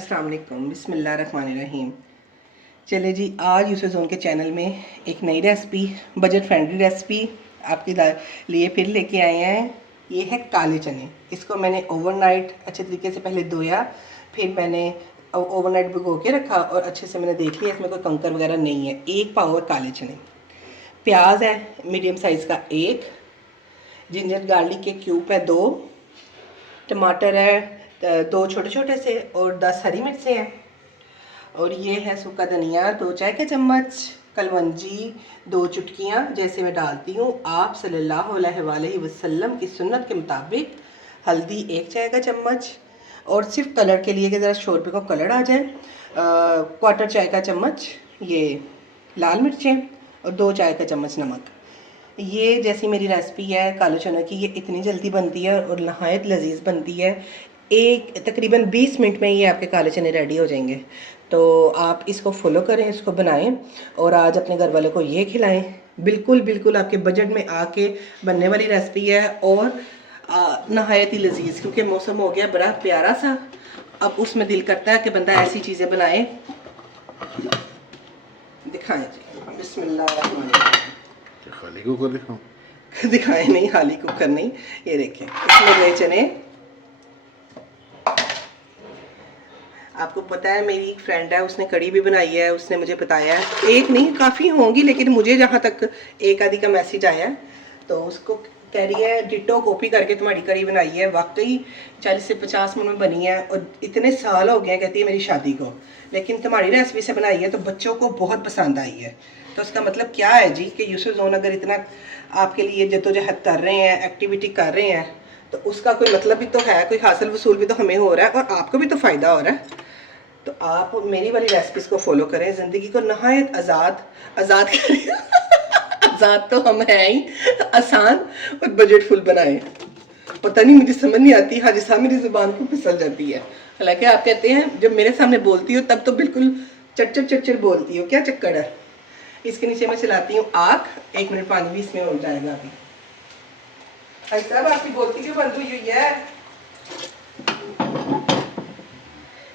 अस्सलाम वालेकुम, बिस्मिल्लाहिर्रहमानिर्रहीम। चले जी, आज यूसुफ जोन के चैनल में एक नई रेसिपी, बजट फ्रेंडली रेसिपी आपके लिए फिर लेके आए हैं। ये है काले चने। इसको मैंने ओवरनाइट अच्छे तरीके से पहले धोया, फिर मैंने ओवरनाइट भिगो के रखा और अच्छे से मैंने देख लिया इसमें कोई कंकर वगैरह नहीं है। 1 पाव काले चने, प्याज है मीडियम साइज़ का 1, जिंजर गार्लिक के क्यूब है 2, टमाटर है 2 छोटे छोटे से और 10 हरी मिर्चें हैं, और ये है सूखा धनिया 2 चाय के चम्मच, कलवंजी 2 चुटकियाँ जैसे मैं डालती हूँ आप सल्लल्लाहु अलैहि वसल्लम की सुन्नत के मुताबिक, हल्दी 1 चाय का चम्मच, और सिर्फ कलर के लिए कि ज़रा शोरबे को कलर आ जाए 1/4 चाय का चम्मच ये लाल मिर्चें और 2 चाय का चम्मच नमक। ये जैसी मेरी रेसिपी है काले चने की, ये इतनी जल्दी बनती है और नहायत लजीज बनती है। तकरीबन 20 मिनट में ये आपके काले चने रेडी हो जाएंगे। तो आप इसको फॉलो करें, इसको बनाएं और आज अपने घर वालों को ये खिलाएं। बिल्कुल आपके बजट में आके बनने वाली रेसिपी है और नहायत ही लजीज, क्योंकि मौसम हो गया बड़ा प्यारा सा। अब उसमें दिल करता है कि बंदा ऐसी चीज़ें बनाए। दिखाएं जी, बिस्मिल्लाह। खाली कुकर दिखाऊं? दिखाए नहीं, खाली कुकर नहीं। ये देखें, इसमें गए चने। आपको पता है मेरी एक फ्रेंड है, उसने कड़ी भी बनाई है, उसने मुझे बताया है, एक नहीं काफ़ी होंगी, लेकिन मुझे जहाँ तक एक आदि का मैसेज आया है तो उसको कह रही है डिटो कॉपी करके तुम्हारी कड़ी बनाई है। वाकई 40 से 50 मन में बनी है और इतने साल हो गए कहती है मेरी शादी को, लेकिन तुम्हारी रेसिपी से बनाई है तो बच्चों को बहुत पसंद आई है। तो उसका मतलब क्या है जी कि यूसुफ जोन अगर इतना आपके लिए जद्दोजहद कर रहे हैं, एक्टिविटी कर रहे हैं, तो उसका कोई मतलब भी तो है, कोई हासिल वसूल भी तो हमें हो रहा है और आपको भी तो फ़ायदा हो रहा है। तो आप मेरी वाली रेसिपीज़ को फॉलो करें, ज़िंदगी को नहायत आज़ाद करें। आज़ाद तो हम हैं ही, आसान और बजटफुल बनाएं। पता नहीं मुझे समझ नहीं आती, हाजी साहब मेरी ज़ुबान को फिसल जाती है। हालांकि आप कहते हैं जब मेरे सामने बोलती हो तब तो बिल्कुल चट बोलती हो, क्या चक्कर है। इसके नीचे मैं चलाती हूँ आग, 1 मिनट पानी भी इसमें हो जाएगा अभी। हाजी साहब आपकी बोलती क्यों बंद हुई है?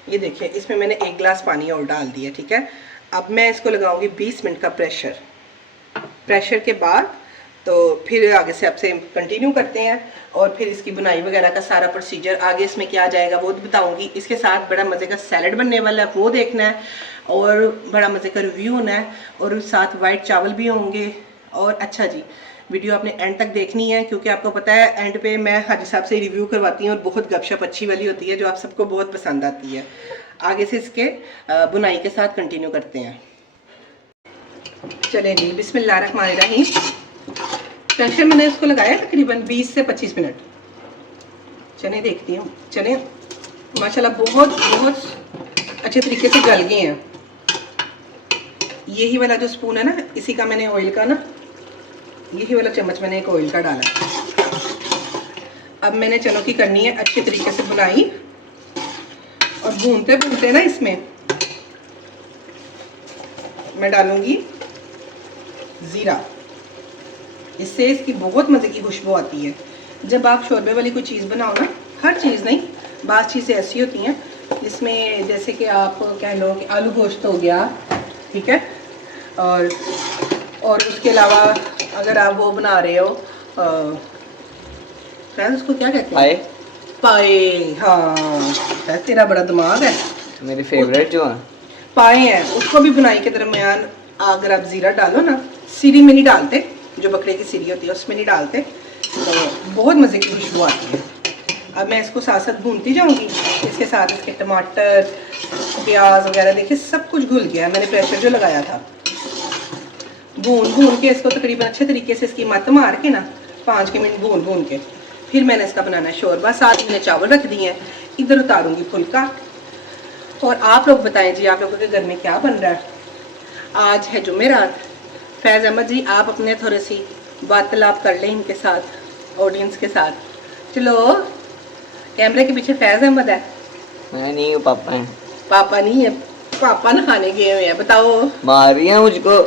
ये देखिए, इसमें मैंने 1 गिलास पानी और डाल दिया, ठीक है। अब मैं इसको लगाऊंगी 20 मिनट का प्रेशर के बाद तो फिर आगे से आपसे कंटिन्यू करते हैं और फिर इसकी बुनाई वगैरह का सारा प्रोसीजर आगे इसमें क्या जाएगा वो बताऊंगी। इसके साथ बड़ा मज़े का सैलड बनने वाला है, वो देखना है, और बड़ा मज़े का रिव्यू होना है, और साथ वाइट चावल भी होंगे। और अच्छा जी, वीडियो आपने एंड तक देखनी है, क्योंकि आपको पता है एंड पे मैं हाजी साहब से रिव्यू करवाती हूँ और बहुत गपशप अच्छी वाली होती है जो आप सबको बहुत पसंद आती है। आगे से इसके बुनाई के साथ कंटिन्यू करते हैं। चले जी, बिस्मिल्लाहिर्रहमानिर्रहीम। प्रेशर मैंने इसको लगाया तकरीबन 20 से 25 मिनट। चने देखती हूँ, चने माशाल्लाह बहुत अच्छे तरीके से गल गए हैं। यही वाला जो स्पून है ना, इसी का मैंने ऑयल का ना, यही वाला चम्मच मैंने एक ऑयल का डाला। अब मैंने चनों की करनी है अच्छे तरीके से बुनाई, और भूनते ना इसमें मैं डालूंगी ज़ीरा। इससे इसकी बहुत मज़े की खुशबू आती है। जब आप शोरबे वाली कोई चीज़ बनाओ ना, हर चीज़ नहीं, बाज़ चीज़ें ऐसी होती हैं जिसमें जैसे कि आप कह लो कि आलू गोश्त हो गया, ठीक है, और उसके अलावा अगर आप वो बना रहे हो उसको क्या कहते हैं, पाए। हाँ, तेरा बड़ा दिमाग है। मेरे फेवरेट जो है पाए हैं, उसको भी बुनाई के दरमियान अगर आप ज़ीरा डालो ना, सीरी में नहीं डालते, जो बकरे की सीरी होती है उसमें नहीं डालते, तो बहुत मज़े की खुशबू आती है। अब मैं इसको साथ साथ भूनती जाऊंगी। इसके साथ इसके टमाटर, प्याज वगैरह देखिए सब कुछ घुल गया। मैंने प्रेशर जो लगाया था, भून के इसको तकरीबन अच्छे तरीके से इसकी मत मार के ना 5 मिनट भून के फिर मैंने इसका बनाना है शोरबा। साथ मैंने चावल रख दिए हैं, इधर उतारूंगी फुल्का। और आप लोग बताएं जी, आप लोगों के घर में क्या बन रहा है? आज है जुमेरात। फैज़ अहमद जी, आप अपने थोड़ी सी वार्तालाप कर लें इनके साथ, ऑडियंस के साथ। चलो, कैमरे के पीछे फैज़ अहमद है। मैं नहीं हूँ, पापा है। पापा नहीं है, पापा नहाने गए हुए हैं। बताओ, मार रही है मुझको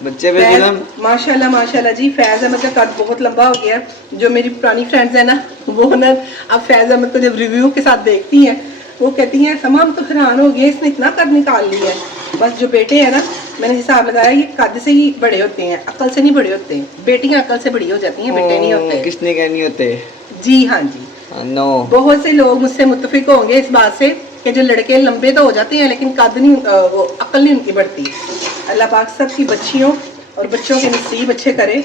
बच्चे पे जुल्म। माशाल्लाह जी, फैज़ अहमद का कद बहुत लंबा हो गया। जो मेरी पुरानी फ्रेंड्स है ना, वो ना अब फैज़ अहमद को जब रिव्यू के साथ देखती हैं वो कहती हैं समा हम तो हैरान हो गए, इसने इतना कर निकाल लिया है। बस जो बेटे हैं ना, मैंने हिसाब लगाया ये कद से ही बड़े होते हैं, अकल से नहीं बड़े होते हैं। बेटियां अकल से बड़ी हो जाती हैं, बेटे नहीं होते। किसने क्या नहीं होते? जी हाँ जी। नो। बहुत से लोग मुझसे मुत्तफिक होंगे इस बात से कि जो लड़के लंबे तो हो जाते हैं लेकिन कद नहीं, वो अकल नहीं उनकी बढ़ती। अल्लाह पाक सबकी बच्चियों और बच्चों के नसीब अच्छे करे।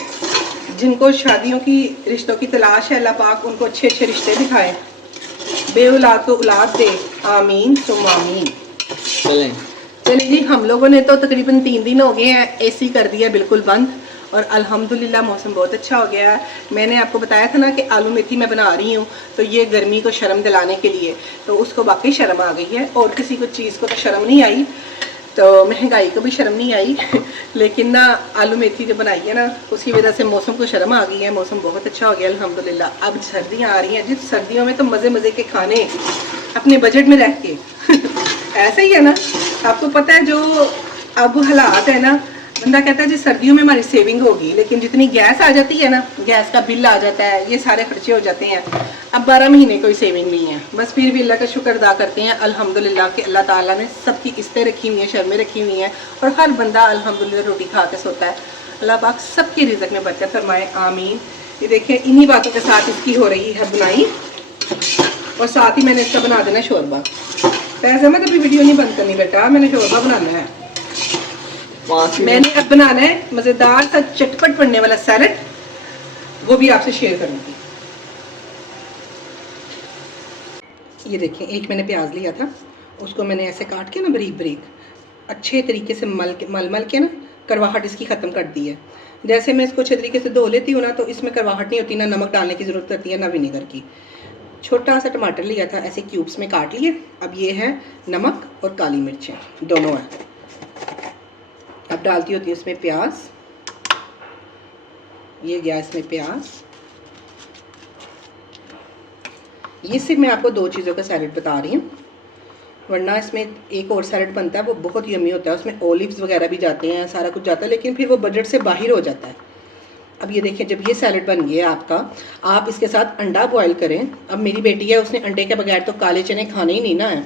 जिनको शादियों की रिश्तों की तलाश है, अल्लाह पाक उनको अच्छे अच्छे रिश्ते दिखाए, बे औलाद को औलाद दे। आमीन सुम आमीन। चलें। चलिए जी, हम लोगों ने तो तकरीबन 3 दिन हो गए हैं एसी कर दिया बिल्कुल बंद, और अल्हम्दुलिल्लाह मौसम बहुत अच्छा हो गया है। मैंने आपको बताया था ना कि आलू मेथी मैं बना रही हूँ, तो ये गर्मी को शर्म दिलाने के लिए, तो उसको वाकई शर्म आ गई है। और किसी को चीज़ को तो शर्म नहीं आई, तो महंगाई को भी शर्म नहीं आई लेकिन ना आलू मेथी जो बनाई है ना, उसकी वजह से मौसम को शर्म आ गई है। मौसम बहुत अच्छा हो गया अल्हम्दुलिल्लाह। अब सर्दियाँ आ रही हैं, जिस सर्दियों में तो मज़े मज़े के खाने अपने बजट में रह के ऐसे ही है ना, आपको पता है जो अब हालात है ना, बंदा कहता है जी सर्दियों में हमारी सेविंग होगी, लेकिन जितनी गैस आ जाती है ना, गैस का बिल आ जाता है, ये सारे खर्चे हो जाते हैं, अब 12 महीने कोई सेविंग नहीं है। बस फिर भी अल्लाह का शुक्र अदा करते हैं अल्हम्दुलिल्लाह कि अल्लाह ताला ने सबकी किस्तें रखी हुई हैं, शर्में रखी हुई हैं, और हर बंदा अल्हम्दुलिल्लाह रोटी खा के सोता है। अल्लाह पाक सबकी रिज़्क़ में बरकत फरमाए, आमीन। ये देखिए इन्हीं बातों के साथ इसकी हो रही है बुनाई, और साथ ही मैंने इसका बना देना शोरबा। पैसे में अभी वीडियो नहीं बंद करनी बेटा, मैंने शोरबा बनाना है। मैंने अब बनाना है मज़ेदार सा चटपट बनने वाला सैलड, वो भी आपसे शेयर करूंगी। ये देखिए, एक मैंने प्याज लिया था, उसको मैंने ऐसे काट के ना बारीक बारीक अच्छे तरीके से मल के ना करवाहट इसकी ख़त्म कर दी है। जैसे मैं इसको अच्छे तरीके से धो लेती हूँ ना, तो इसमें करवाहट नहीं होती, ना नमक डालने की ज़रूरत होती है ना विनेगर की। छोटा सा टमाटर लिया था, ऐसे क्यूब्स में काट लिए। अब ये है नमक और काली मिर्चें दोनों हैं। अब डालती होती हूँ इसमें प्याज, ये गया इसमें प्याज। ये सिर्फ मैं आपको 2 चीज़ों का सैलेड बता रही हूँ, वरना इसमें एक और सैलेड बनता है वो बहुत यम्मी होता है, उसमें ओलिव्स वगैरह भी जाते हैं, सारा कुछ जाता है, लेकिन फिर वो बजट से बाहर हो जाता है। अब ये देखिए, जब ये सैलेड बन गया आपका, आप इसके साथ अंडा बॉयल करें। अब मेरी बेटी है, उसने अंडे के बगैर तो काले चने खाने ही नहीं ना है,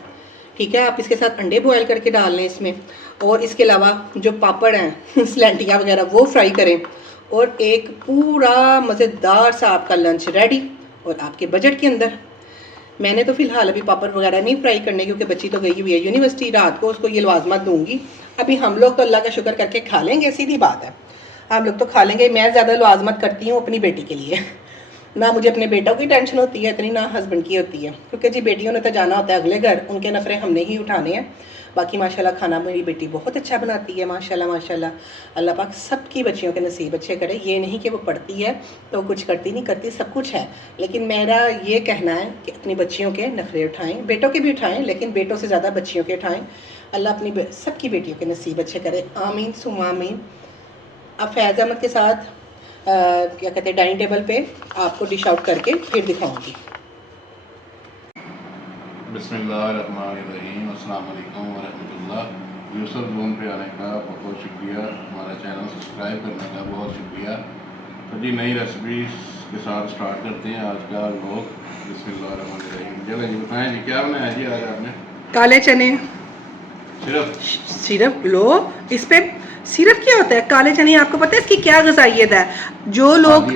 ठीक है। आप इसके साथ अंडे बॉयल करके डाल लें इसमें, और इसके अलावा जो पापड़ हैं स्लैंटियाँ वगैरह वो फ्राई करें, और एक पूरा मज़ेदार सा आपका लंच रेडी, और आपके बजट के अंदर। मैंने तो फ़िलहाल अभी पापड़ वगैरह नहीं फ्राई करने, क्योंकि बच्ची तो गई हुई है यूनिवर्सिटी, रात को उसको ये लवाजमत दूंगी। अभी हम लोग तो अल्लाह का शुक्र करके खा लेंगे, सीधी बात है, हम लोग तो खा लेंगे। मैं ज़्यादा लवाजमत करती हूँ अपनी बेटी के लिए ना मुझे अपने बेटों की टेंशन होती है इतनी, ना हस्बैंड की होती है, क्योंकि जी बेटियों ने तो जाना होता है अगले घर, उनके नखरे हमने ही उठाने हैं। बाकी माशाल्लाह खाना मेरी बेटी बहुत अच्छा बनाती है, माशाल्लाह माशाल्लाह। अल्लाह पाक सबकी बच्चियों के नसीब अच्छे करे। ये नहीं कि वो पढ़ती है तो कुछ करती नहीं करती, सब कुछ है, लेकिन मेरा ये कहना है कि अपनी बच्चियों के नखरे उठाएं, बेटों के भी उठाएं, लेकिन बेटों से ज़्यादा बच्चियों के उठाएं। अल्लाह अपनी सबकी बेटियों के नसीब अच्छे करे, आमीन सुम आमीन। अब फैज़ अहमद के साथ क्या कहते हैं डाइनिंग टेबल पे आपको डिश आउट करके फिर दिखाऊंगी। बिस्मिल्लाहिर्रहमानिर्रहीम, अस्सलाम वालेकुम वरहमतुल्लाह। यूसुफ ज़ोन पे आने का बहुत बहुत शुक्रिया, हमारा चैनल सब्सक्राइब करने का बहुत शुक्रिया। तो जी नई रेसिपी के साथ स्टार्ट करते हैं आज का व्लॉग। बिस्मिल्लाहिर्रहमानिर्रहीम। चलो जी बताएं जी, क्या बनाया जी आज आपने? काले चने। सिर्फ लो, इस पे सिर्फ क्या होता है? काले चने आपको पता है इसकी क्या ग़िज़ाइयत है? जो लोग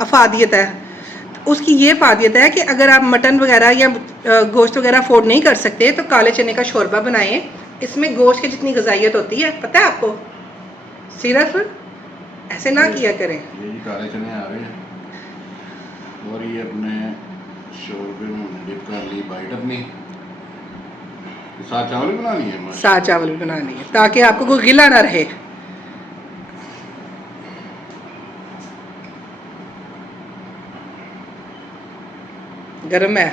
अफादियत है, उसकी ये फादियत है कि अगर आप मटन वगैरह या गोश्त वगैरह अफोर्ड नहीं कर सकते तो काले चने का शोरबा बनाएं। इसमें गोश्त की जितनी ग़िज़ाइयत होती है पता है आपको, सिर्फ ऐसे ना किया करें। ये जी काले चने आ रहे हैं, और ये अपने शोरबे में डिप कर ली बाइट अपनी। साथ चावल भी बनानी है? साथ चावल भी बनानी है, ताकि आपको कोई गिला ना रहे। गरम है?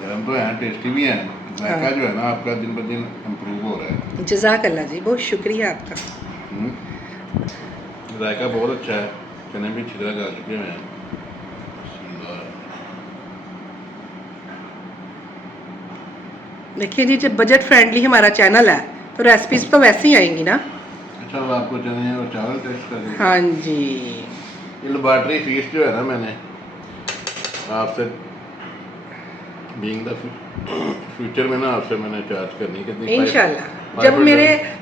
गरम तो है, टेस्टी भी है। जायका जो है ना आपका दिन ब दिन इम्प्रूव हो रहा है। जज़ाकल्लाह जी, बहुत शुक्रिया आपका। जायका बहुत अच्छा है, चने भी अच्छी तरह गल चुके हुए हैं। देखिए जी, जब बजट फ्रेंडली हमारा चैनल है तो रेसिपीज तो वैसे ही आएंगी ना। अच्छा, तो आपको चने और चावल टेस्ट कर? हाँ जी। ये लेबॉर्ट्री फीस जो है ना, मैंने आपसे बीइंग द फ्यूचर में ना आपसे मैंने चार्ज करनी कितनी इंशाल्लाह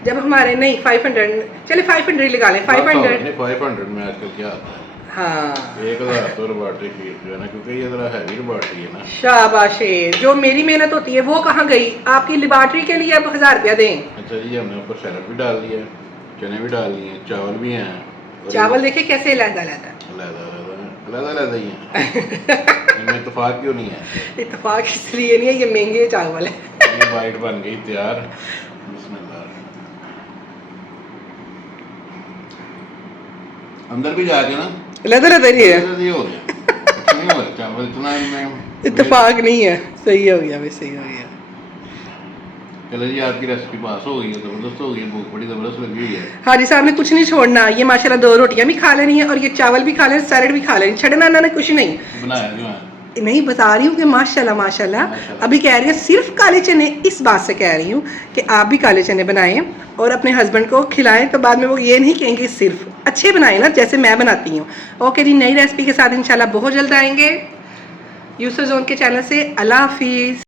जब हमारे नहीं 500 चले 500 लगा लें 500 500 में आजकल क्या आता है हाँ 1000 तो लेबॉर्ट्री फीस जो है ना क्योंकि ये जरा हैवी लेबॉर्ट्री है ना। शाबाश जो मेरी मेहनत होती है वो कहाँ गई आपकी लेबॉर्ट्री के लिए अब 1000 रुपया दें। अच्छा जी हमने ऊपर सैलड भी डाल दिया है चने भी डाल दिए चावल भी हैं चावल देखिए कैसे लहदा ही है इनमें इत्तेफाक क्यों नहीं है इत्तेफाक इसलिए नहीं है ये महंगे चावल है। ये वाइट बन गई तैयार बिस्मिल्लाह अंदर भी जाके ना लहदा नहीं है ये हो गया इतना नहीं हो रहा चावल इतना इनमें इत्तेफाक नहीं है सही हो गया भाई सही हो गया। चलो जी आपकी रेसिपी पास हो गई है ज़बरदस्त हो गई है भूख बड़ी ज़बरदस्त लगी हुई है। हाजी साहब ने कुछ नहीं छोड़ना ये माशाल्लाह 2 रोटियां भी खा लेनी है और ये चावल भी खा लें सैलड भी खा लें छड़ना इन्होंने कुछ नहीं बनाया क्यों है नहीं बता रही हूँ कि माशाल्लाह अभी कह रही है सिर्फ काले चने इस बात से कह रही हूँ कि आप भी काले चने बनाएं और अपने हस्बैंड को खिलाएं तो बाद में वो ये नहीं कहेंगे सिर्फ अच्छे बनाएं ना जैसे मैं बनाती हूँ। ओके जी नई रेसिपी के साथ इंशाल्लाह बहुत जल्द आएंगे यूसुफ जोन के चैनल से। अल्लाह हाफिज़।